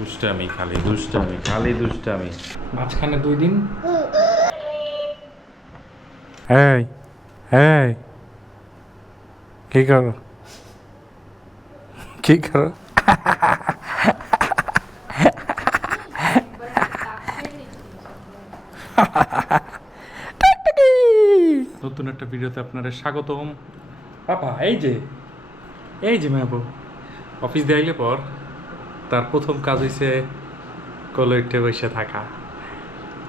দুষ্টামি, খালি দুষ্টামি, খালি দুষ্টামি। মাঝখানে 2 দিন এই এই কি করো কি করো? নতুন একটা ভিডিওতে আপনাদের স্বাগতম। বাবা এই যে মেহবুব অফিস দিয়ে আইলে পর তার প্রথম কাজ হয়েছে কোলে উঠে বসে থাকা,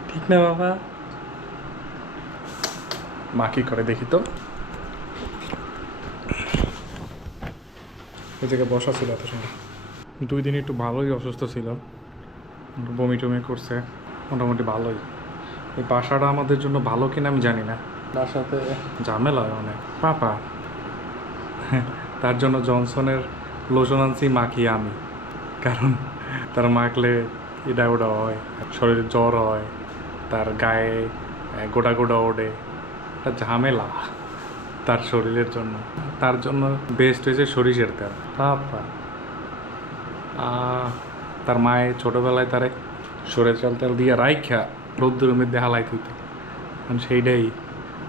ঠিক না বাবা? মা কি করে দেখি তো। ওই জায়গায় বসা ছিল এত সময়। 2 দিন একটু ভালোই অসুস্থ ছিল, বমি টমি করছে, মোটামুটি ভালোই। এই বাসাটা আমাদের জন্য ভালো কিনা আমি জানি না, বাসাতে ঝামেলা হয় অনেক। পাপা তার জন্য জনসনের লোশন আনছি, মাখি আমি, কারণ তার মাখলে এটা ওটা হয়, শরীরে জ্বর হয়, তার গায়ে গোটা গোটা ওঠে, একটা ঝামেলা তার শরীরের জন্য। তার জন্য বেস্ট হয়েছে সরিষার তেল। পাপা তার মায়ে ছোটোবেলায় তারে সরিষার তেল দিয়ে রাইখা রোদ্দুরের মধ্যে হালাই তুইতে, কারণ সেইটাই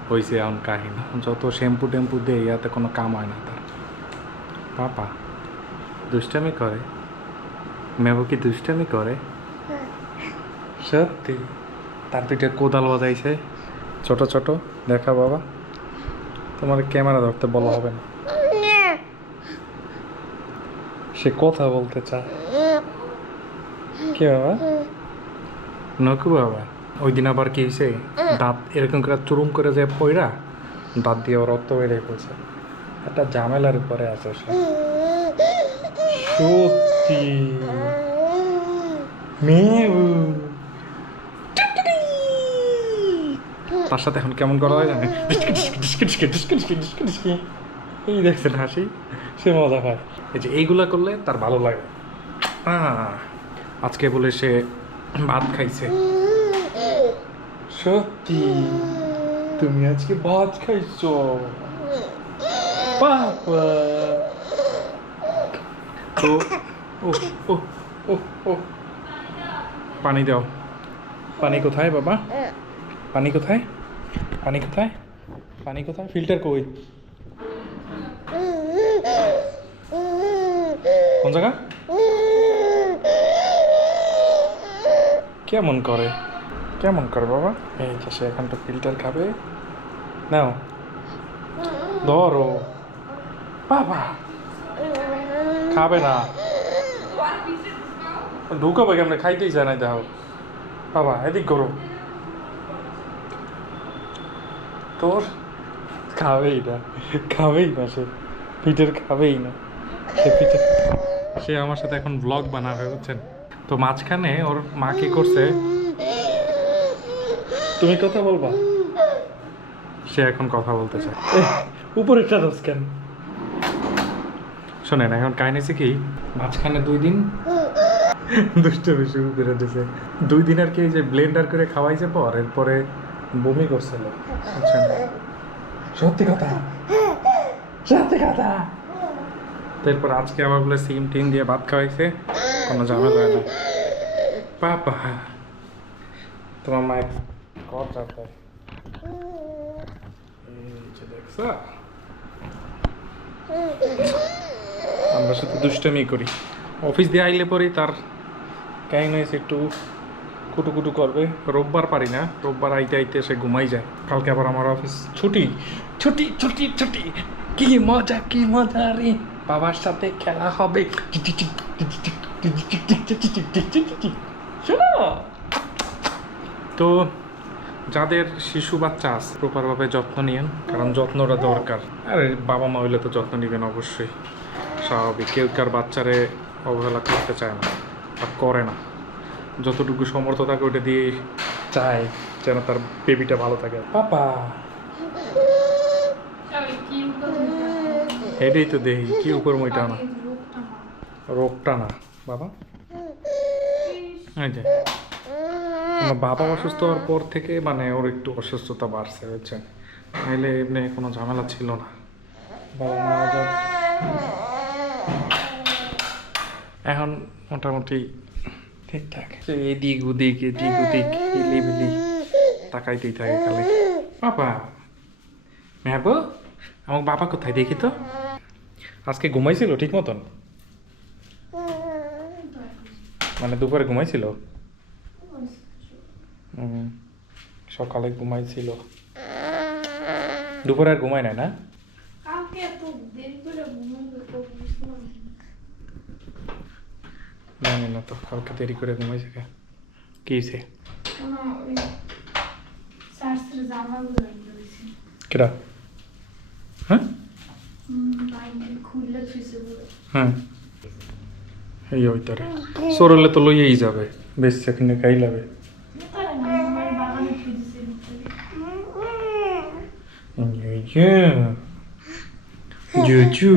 হয়েছে এখন কাহিনী। যত শ্যাম্পু টেম্পু দিয়ে ইয়াতে কোনো কাম হয় না তার। পাপা দুষ্টামি করে, মেবু কি দুষ্টামি করে? সত্যি তার 2টা কোদাল বাজাইছে ছোট ছোট, দেখা বাবা, তোমার ক্যামেরা ধরতে বলা হবে না। সে কথা বলতে চায়। কি বাবা? নকু বাবা ওই দিন আবার কি হয়েছে, দাঁত এরকম করে চুরুম করে যে পয়রা দাঁত দিয়ে রক্ত বেড়ে পড়ছে, একটা ঝামেলার উপরে আছে সে। সত্যি মেউ তার সাথে এখন কেমন করা হয় জানে? এই দেখছেন হাসি, সে মজা পায়। এই যে এইগুলা করলে তার ভালো লাগে। আজকে বলে সে ভাত খাইছে। সত্যি তুমি আজকে ভাত খাইছো বাবা? তো ও ও ও ও পানি দাও। পানি কোথায় বাবা? পানি কোথায়? পানি কোথায়? পানি কোথায়? ফিল্টার কই? কোন জায়গা? কেমন করে কেমন করে বাবা? এই যে সে এখন তো ফিল্টার খাবে। নাও ধরো বাবা, খাবে না, ঢুকাবে কেমনে? খাইতেই চায় না। দেখো বাবা এদিক করো, তোর খাবেই না, খাবেই না, সে পিঠের খাবেই না। সে আমার সাথে এখন ব্লগ বানাবে, বুঝছেন তো? মাঝখানে ওর মা কি করছে, তুমি কথা বলবা, সে এখন কথা বলতে চায়। উপরে টারস কেন? শোনেন এখন কাহিনীছে কি, মাঝখানে 2 দিন দুষ্টমি শুরু করে দিয়েছে। 2 দিন আর কি যে ব্লেন্ডার করে খাওয়াইছে, পর এরপরে বমি করছিল, বুঝছেন? সত্যি কথা, সত্যি কথা। তারপর আজকে আবার বলে সিম টিম দিয়ে ভাত খাওয়াইছে, কোনো ঝামেলা হয় না। পাপা তোমার মায়ের কর চাপে, দেখছো আমরা সাথে দুষ্টামি করি। অফিস দিয়ে আইলে পরেই তার কাহিনী হয়েছে একটু কুটুকুটু করবে। রোববার পারি না, রোববার আইতে আইতে সে ঘুমাই যায়। কালকে আবার আমার অফিস ছুটি ছুটি ছুটি ছুটি। কি মজা কি মজা রে, বাবার সাথে খেলা হবে। শোনো তো, যাদের শিশু বাচ্চা আছে প্রপারভাবে যত্ন নিয়েন, কারণ যত্নটা দরকার। আরে বাবা মা হইলে তো যত্ন নেবেন অবশ্যই, স্বাভাবিক। কেউ কার বাচ্চারে অবহেলা করতে চায় না আর করে না। যতটুকু সমর্থ থাকে ওইটা দিয়ে চায় যেন তার বেবিটা ভালো থাকে। পাপা এটাই তো দেখি কি উপর মইটা না, রোগটা না বাবা। এই যে আমার বাবা অসুস্থ হওয়ার পর থেকে মানে ওর একটু অসুস্থতা বাড়ছে, বুঝছেন? নাহলে এমনি কোনো ঝামেলা ছিল না। বাবা মারা যাওয়ার এখন মোটামুটি ঠিকঠাক এদিক ওদিক হিলিবিলি তাকাইতেই থাকে খালি। বাবা মেহবো আমার বাবা কোথায় দেখি তো। আজকে ঘুমাইছিল ঠিক মতন? মানে দুপুরে ঘুমাইছিল? সকালে ঘুমাইছিল, দুপুরে আর ঘুমায় নাই না? জানি না তো, কালকে দেরি করে ঘুমাইছে কে? কি হয়েছে? কেডা? হ্যাঁ হ্যাঁ এই ওইটারে সরলে তো লইয়েই যাবে, বেশ সেখানে খাই লাবে। জুজু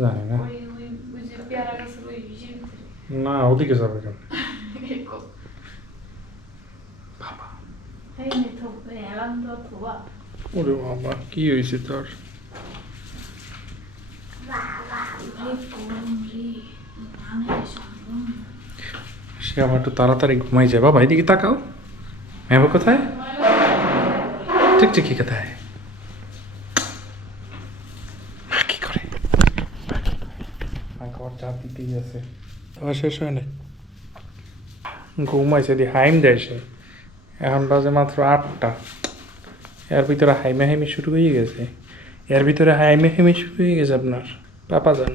জানি না, না ওদিকে যাবে কেন? বাবা ওরে বাবা কি হয়েছে তোর? সে আবার একটু তাড়াতাড়ি ঘুমাই যায়। বাবা এদিকে তাকাও, হ্যাঁ কোথায়? ঠিক ঠিক কোথায়? কি করে চাপ দিতেই আছে, আবার শেষ হয় না। ঘুমাইছে দি হাইম দেয় সে, এখন বাজে মাত্র 8টা, এর ভিতরে হাইমে হাইমে শুরু হয়ে গেছে। আপনার পাপা যান,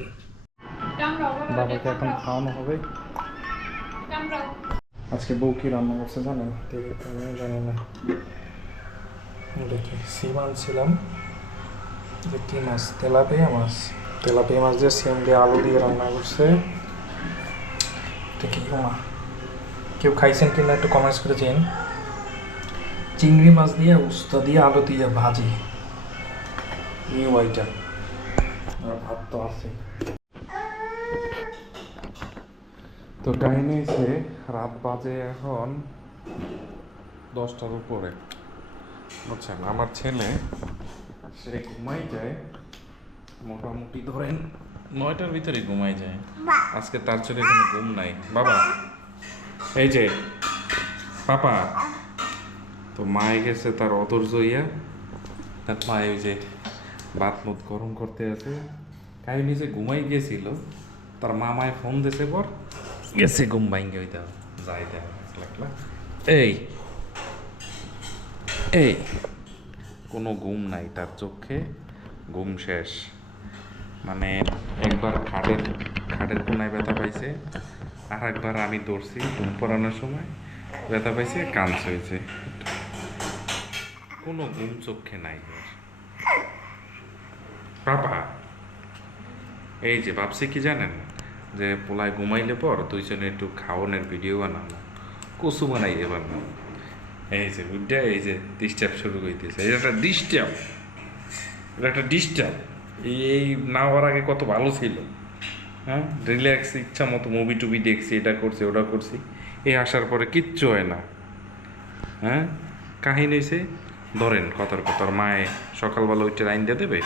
বাবাকে এখন খাওয়ানো হবে। আজকে বউ কি রান্না করছে জানেন? জানি না, দেখি সিম আনছিলাম, কি মাছ? তেলাপিয়া মাছ দিয়ে সিম দিয়ে আলু দিয়ে রান্না করছে। দেখি কেউ খাইছেন কিনা একটু কমেন্টস করে দিন। চিংড়ি মাছ দিয়ে উস্তা দিয়ে আলু দিয়ে ভাজি, নিউ আইটেম। আর ভাত তো আছে। তো কাহিনী হয়েছে, রাত বাজে এখন 10টার উপরে, বুঝছেন? আমার ছেলে সে ঘুমাই যায় মোটামুটি ধরেন 9টার ভিতরে ঘুমাই যায়। আজকে তার চোখে কোনো ঘুম নাই। বাবা এই যে পাপা, তো মায়ে গেছে তার অধৈর্য হইয়া, তার মায়ে ওই যে ভাত মুত গরম করতে আছে। কাহিনী যে ঘুমাই গিয়েছিল, তার মামায় ফোন দিয়েছে, পর গেছে ঘুম ভাঙ্গে ওইটা যাই দেয় লাগলা। এই কোনো ঘুম নাই তার চোখে, ঘুম শেষ। মানে একবার খাটের কোনায় ব্যথা পাইছে, আর একবার আমি দৌড়ছি ঘুম পড়ানোর সময় ব্যথা পাইছে, কাঁচ হয়েছে। কোনো ঘুম চোখে নাই বাবা। এই যে ভাবছি কি জানেন, যে পোলায় ঘুমাইলে পর দুইজনে একটু খাওয়ানোর ভিডিও বানাবো, কচু বানাই এবার না। এই যে বুঝটা, এই যে ডিস্টার্ব শুরু করতেছে, এটা একটা ডিস্টার্ব। এই না হওয়ার আগে কত ভালো ছিল, হ্যাঁ রিল্যাক্স ইচ্ছা মতো মুভি টুভি দেখছি, এটা করছি ওটা করছি। এই আসার পরে কিচ্ছু হয় না। হ্যাঁ কাহিনী হয়েছে, ধরেন কতর মায়ে সকালবেলা ওইটা রাইন দিয়ে দেবে,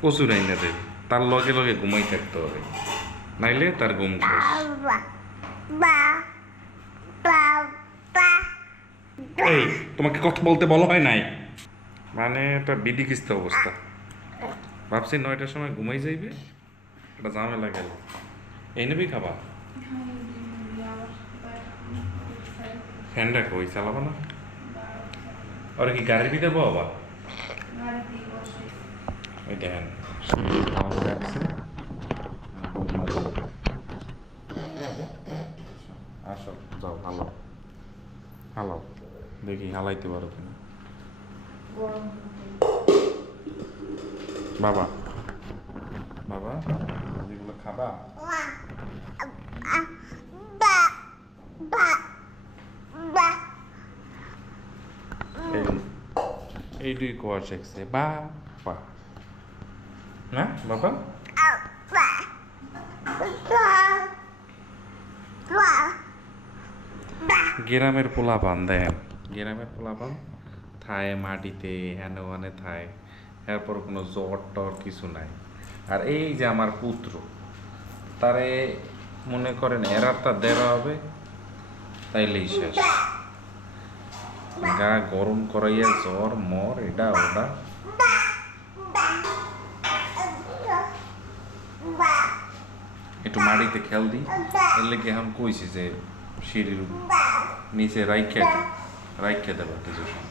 প্রচুর রাইন দিয়ে দেবে, তার লগে লগে ঘুমাই থাকতে হবে, নাইলে তার ঘুম শেষ। এই তোমাকে কথা বলতে বলা হয় নাই, মানে এটা বিধিকিস্ত অবস্থা। ভাবছি 9টার সময় ঘুমাই যাইবে, এটা ঝামেলা গেল। এই নেবি খাবা? ফ্যানটা কই চালাবো না? আর কি গাড়ির ভিতরে বাবা? ওই দেখেন আসো যাও, হালাও দেখি হালাইতে পারো কিনা। বাবা যেগুলো খাবা এই দুই কোয়া শিখছে বাবা না বাবা। গ্রামের পোলাপান দেখেন, গ্রামের পোলাপান থায় মাটিতে হেনে ওখানে থায়, এরপর কোনো জ্বর টর কিছু নাই। আর এই যে আমার পুত্র, তারে মনে করেন এরারটা দেওয়া হবে তাইলেই শেষ। গা গরম করাইয়া জ্বর মর এটা ওটা। একটু মাটিতে খেল দিই, এর লেগে এখন কইছি যে সিঁড়ির নিচে রাইখে দেবা কিছু সময়।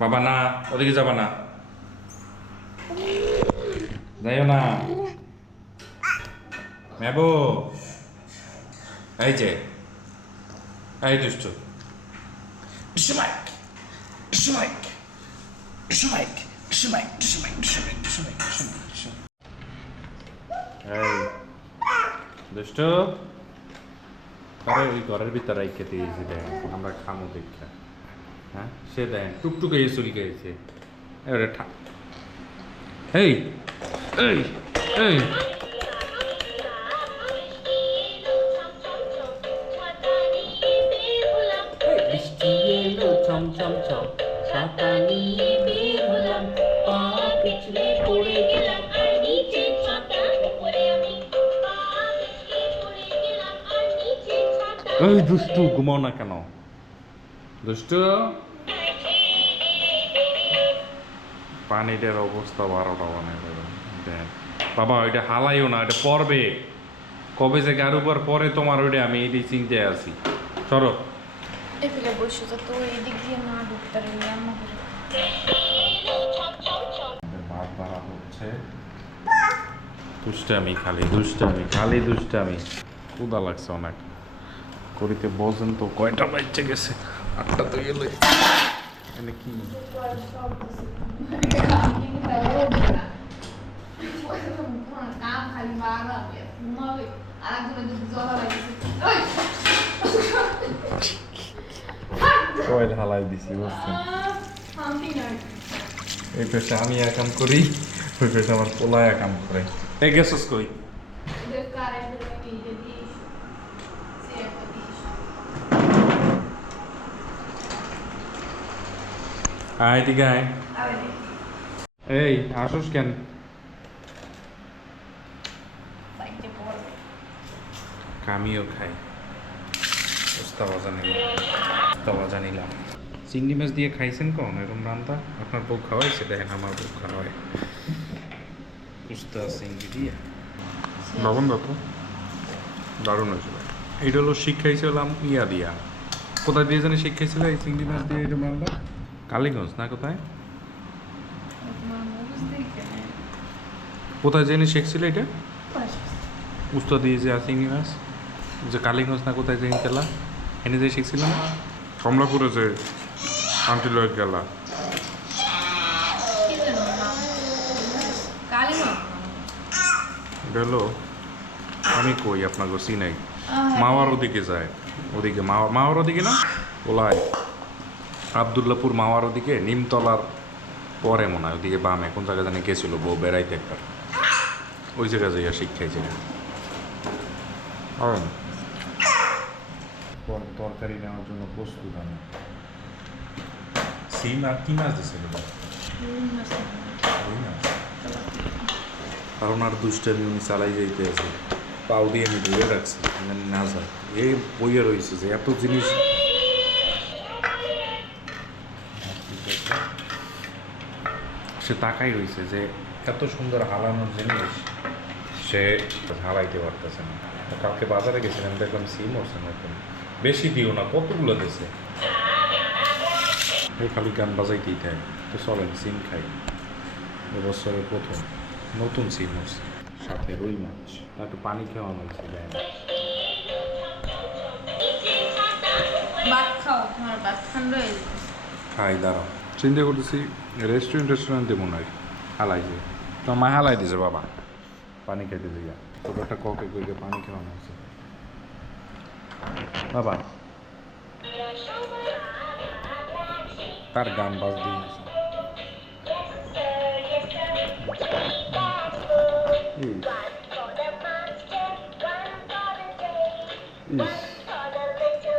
বাবা না, ওদিকে যাবা না, যাইও না মেবো। এই যে এই দুষ্ট ডিসমাইক ডিসমাইক ডিসমাইক ডিসমাইক ডিসমাইক ডিসমাইক ডিসমাইক ডিসমাইক। এই দুষ্ট, আরে ওই ঘরের ভিতরে রাইখে দিয়েছি, দেন আমরা খামো দেখা। হ্যাঁ সে দেন টুকটুকে চুরি গেছে। এবারে এই এই এই বৃষ্টি এলো ছম ছম ছম, ছাতা নিয়ে বের হলাম, পা পিছলে পড়ে গেলাম, আর নিচে ছাতা উপরে আমি, পা পিছলে পড়ে গেলাম, আর নিচে ছাতা। এই দুষ্টু, ঘুমাও না কেন দুষ্টু? পানিটার অবস্থা 12টা বানায় দেন। বাবা ওইটা হালাইও না, এটা পড়বে কবে যে গাড়ি উপর পরে তোমার, ওইটা আমি এই চিন্তায় আছি। সরো এখানে বসে তো তো এই দিক দিয়ে না ঢুকতে পারি আম্মা। ভাত বাড়া হচ্ছে, দুষ্টামি খালি দুষ্টামি খালি দুষ্টামি। ক্ষুধা লাগছে অনেক, করিতে বলছেন তো কয়টা বাজছে গেছে, 8টা তো গেলে। এনে কি কয়টা হালাই দিছি বুঝছেন? এই পেশে আমি এক কাম করি, ওই পেশে আমার পোলা এক কাম করে। এই গেছস কই? আয় ঠিক আয়। এই আসুস কেন? আমিও খাই, উস্তা নিলাম। চিংড়ি মাছ দিয়ে খাইছেন কখন এরকম রান্না? আপনার বউ খাওয়াইছে? দেখেন আমার বউ খাওয়ায় উস্তা চিংড়ি দিয়ে। লবণ দাও তো, দারুণ হয়েছিল। এইটা হলো শিখাইছিলাম ইয়া দিয়া। কোথায় দিয়ে জানি শিখাইছিল এই চিংড়ি মাছ দিয়ে এরকম রান্না? কালীগঞ্জ না কোথায়? কোথায় জেনে শিখছিল এটা? উস্তা দিয়ে যে চিংড়ি মাছ, যে কালীগঞ্জ না কোথায় জেনে গেলা এনে যে শিখছিল না? কমলাপুরে যে আন্টি লয়ে গেলা। এটা হলো আমি কই আপনার গোসি নাই, মাওয়ার ওদিকে যায়, ওদিকে মাওয়ার ওদিকে না ওলায় আবদুল্লাপুর মাওয়ার ওদিকে নিমতলার পরে মনে হয় ওদিকে বামে কোন জায়গায় জানি গেছিল বউ বেড়াইতে একবার, ওই জায়গায় যাইয়া শিক্ষাইছে। তরকারি নেওয়ার জন্য প্রস্তুত আমি। সিম আর কি মাছ দিছিল? কারণ আর দুষ্টামি উনি চালাই যাইতে আছে, পাও দিয়ে আমি ধরে রাখছি না যায়। এই বইয়ে রয়েছে যে এত জিনিস, সে তাকাই রয়েছে যে এত সুন্দর হালানোর জিনিস সে হালাইতে পারতেছে না। কালকে বাজারে গেছিলাম, দেখলাম সিম ওরছে নতুন, বেশি দিও না, কতগুলো দিছে। খালি গান বাজাইতেই থাকে। তো চলেন সিম খাই, এবছরের প্রথম নতুন সিম হচ্ছে, সাথে রুই মাছ, একটু পানি খাওয়ানো হয়েছে। খাই দাঁড়াও, চিন্তা করতেছি রেস্টুরেন্ট দেবো না, হালাই যে তোমার মা হালাই দিছে বাবা, পানি খাইতে যাইয়া ছোট একটা ককে কইকে পানি খাওয়ানো হয়েছে বাবা, তার গান বাজ দিয়েছে।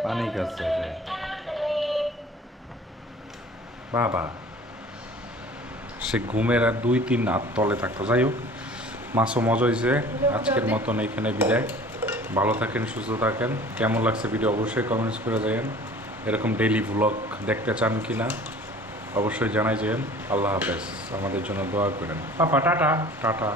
পানি খাচ্ছে বাবা, সে ঘুমের আর 2-3 হাত তলে থাকতো। যাই হোক, মাছও মজা হয়েছে। আজকের মতন এইখানে বিদায়। ভালো থাকেন, সুস্থ থাকেন। কেমন লাগছে ভিডিও অবশ্যই কমেন্টস করে যাবেন। এরকম ডেইলি ব্লগ দেখতে চান কি না অবশ্যই জানাই যাবেন। আল্লাহ হাফেজ, আমাদের জন্য দোয়া করেন। পাপা টাটা। টাটা।